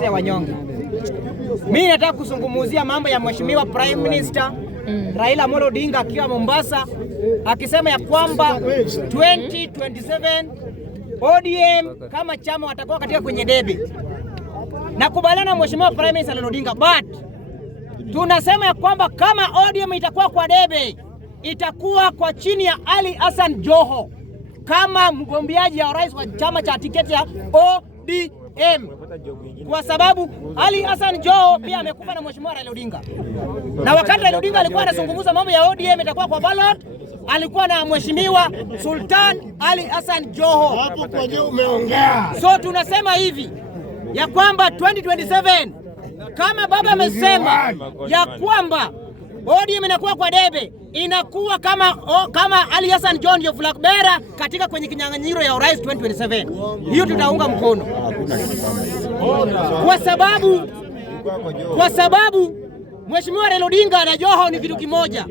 tetezo ya wanyonge. Mimi nataka kuzungumzia mambo ya Mheshimiwa Prime Minister Raila Amolo Odinga akiwa Mombasa akisema ya kwamba 2027 ODM kama chama watakuwa katika kwenye debe. Nakubaliana na Mheshimiwa Prime Minister Raila Odinga, but tunasema ya kwamba kama ODM itakuwa kwa debe itakuwa kwa chini ya Ali Hassan Joho kama mgombeaji wa rais wa chama cha tiketi ya ODM, kwa sababu Ali Hassan Joho pia amekufa na Mheshimiwa Raila Odinga, na wakati Raila Odinga alikuwa anazungumza mambo ya ODM itakuwa kwa ballot, alikuwa na Mheshimiwa Sultan Ali Hassan Joho. Hapo kwenye umeongea. So tunasema hivi ya kwamba 2027 kama baba amesema ya kwamba ODM inakuwa kwa debe, inakuwa kama Ali Hassan Joho ndio flag bearer katika kwenye kinyang'anyiro ya urais 2027. Hiyo tutaunga mkono kwa sababu Mheshimiwa Raila Odinga na Joho ni kitu kimoja.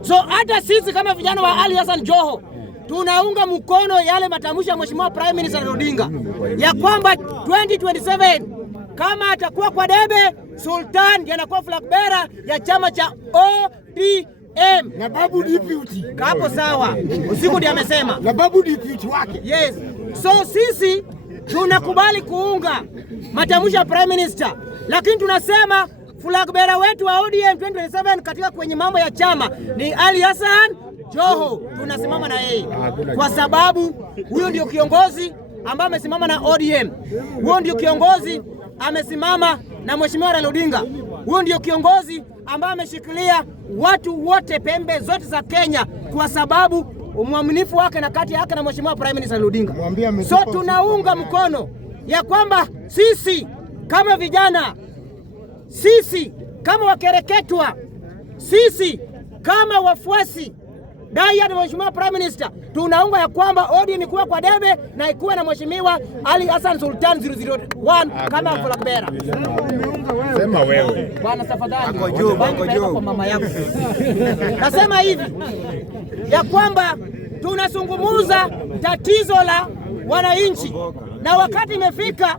So hata sisi kama vijana wa Ali Hassan Joho tunaunga mkono yale matamshi ya Mheshimiwa Prime Minister Raila Odinga ya kwamba 2027 kama atakuwa kwa debe, Sultan ndiye anakuwa flag bearer ya chama cha ODM na babu deputy. Hapo sawa. Usiku ndiye amesema. Na babu deputy wake. Yes. So sisi tunakubali kuunga matamshi ya Prime Minister, lakini tunasema flag bearer wetu wa ODM 2027 katika kwenye mambo ya chama ni Ali Hassan Joho. Tunasimama na yeye kwa sababu huyo ndio kiongozi ambaye amesimama na ODM. Huyo ndio kiongozi amesimama na Mheshimiwa Raila Odinga. Huyo ndio kiongozi ambaye ameshikilia watu wote pembe zote za Kenya kwa sababu umwaminifu wake na kati yake na Mheshimiwa Prime Minister Raila Odinga. So tunaunga mkono ya kwamba sisi kama vijana, sisi kama wakereketwa, sisi kama wafuasi dai ya Mheshimiwa Prime Minister tunaunga ya kwamba ODM ikuwe kwa debe na ikuwe na Mheshimiwa Ali Hassan Sultan 001 kama flag bearer. Sema wewe. Bwana tafadhali. Bako juu kwa mama yako. Nasema hivi ya kwamba tunazungumza tatizo la wananchi, na wakati imefika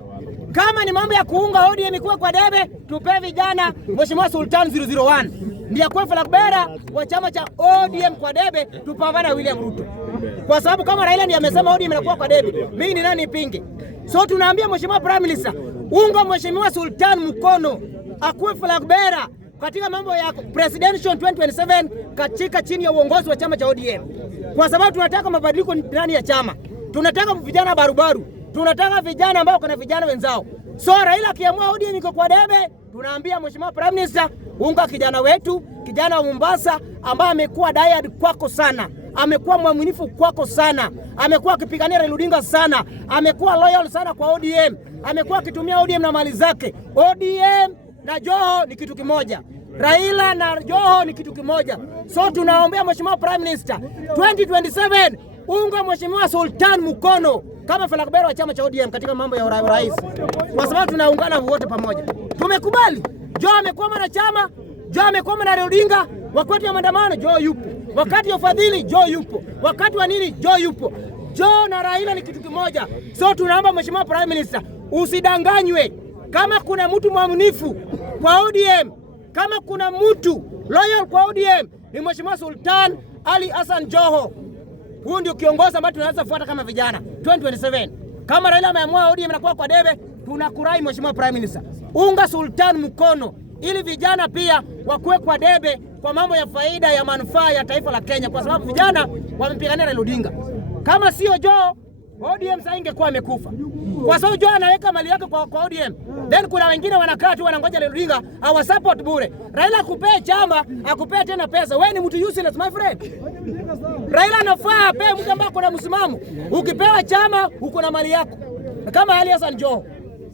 kama ni mambo ya kuunga ODM ikuwe kwa debe, tupe vijana Mheshimiwa Sultan 001 ndiye kwa flag bearer wa chama cha ODM kwa debe, tupambane na William Ruto. Kwa sababu kama Raila ndiye amesema ODM inakuwa kwa debe, mimi ni nani nipinge? So tunaambia Mheshimiwa Prime Minister, unga Mheshimiwa Sultan mkono akuwe flag bearer katika mambo ya presidential 2027 katika chini ya uongozi wa chama cha ODM. Kwa sababu tunataka mabadiliko ndani ya chama. Tunataka vijana barubaru. Tunataka vijana ambao kuna vijana wenzao. So Raila akiamua ODM iko kwa debe, tunaambia Mheshimiwa Prime Minister, unga kijana wetu, kijana wa Mombasa ambaye amekuwa diehard kwako sana, amekuwa mwaminifu kwako sana, amekuwa akipigania Raila Odinga sana, amekuwa loyal sana kwa ODM, amekuwa akitumia ODM na mali zake. ODM na Joho ni kitu kimoja. Raila na Joho ni kitu kimoja. So tunaombea Mheshimiwa Prime Minister 2027 unga Mheshimiwa Sultan mkono kama flag bearer wa chama cha ODM katika mambo ya urais, kwa sababu tunaungana wote pamoja. Tumekubali Joho amekuwa mwanachama, Joho amekuwa na Raila Odinga, wakati wa maandamano Joho yupo, wakati wa ufadhili Joho yupo, wakati wa nini Joho yupo. Joho na Raila ni kitu kimoja. So tunaomba Mheshimiwa Prime Minister usidanganywe. Kama kuna mtu mwaminifu kwa ODM, kama kuna mtu loyal kwa ODM ni Mheshimiwa Sultan Ali Hassan Joho. Huyu ndio kiongozi ambaye tunaweza fuata kama vijana 2027. Kama Raila ameamua ODM inakuwa kwa debe, tunakurai Mheshimiwa Prime Minister, unga Sultan mkono ili vijana pia wakuwe kwa debe kwa mambo ya faida ya manufaa ya taifa la Kenya, kwa sababu vijana wamepigania Raila Odinga. Kama sio Joho, ODM sasa ingekuwa imekufa. Kwa sababu Joho anaweka mali yake kwa ODM. Then kuna wengine wanakaa tu wanangoja Raila Odinga awa support bure. Raila akupee chama, akupee tena pesa. Wewe ni mtu useless my friend. Raila anafaa ape mtu ambaye kuna msimamo. Ukipewa chama uko na mali yako. Kama Ali Hassan Joho.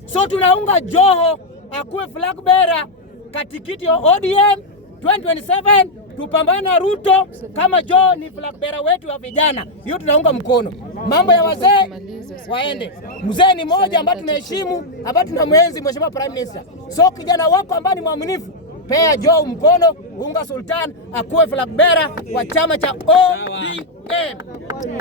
So tunaunga Joho akuwe flag bearer katikiti ya ODM 2027, tupambane na Ruto kama Joho ni flag bearer wetu wa vijana. Hiyo tunaunga mkono. Mambo ya wazee waende. Mzee ni moja ambaye tunaheshimu, ambaye tunamwenzi Mheshimiwa Prime Minister. So kijana wako ambaye ni mwaminifu, pea Joho mkono, unga Sultan akuwe flag bearer wa chama cha ODM.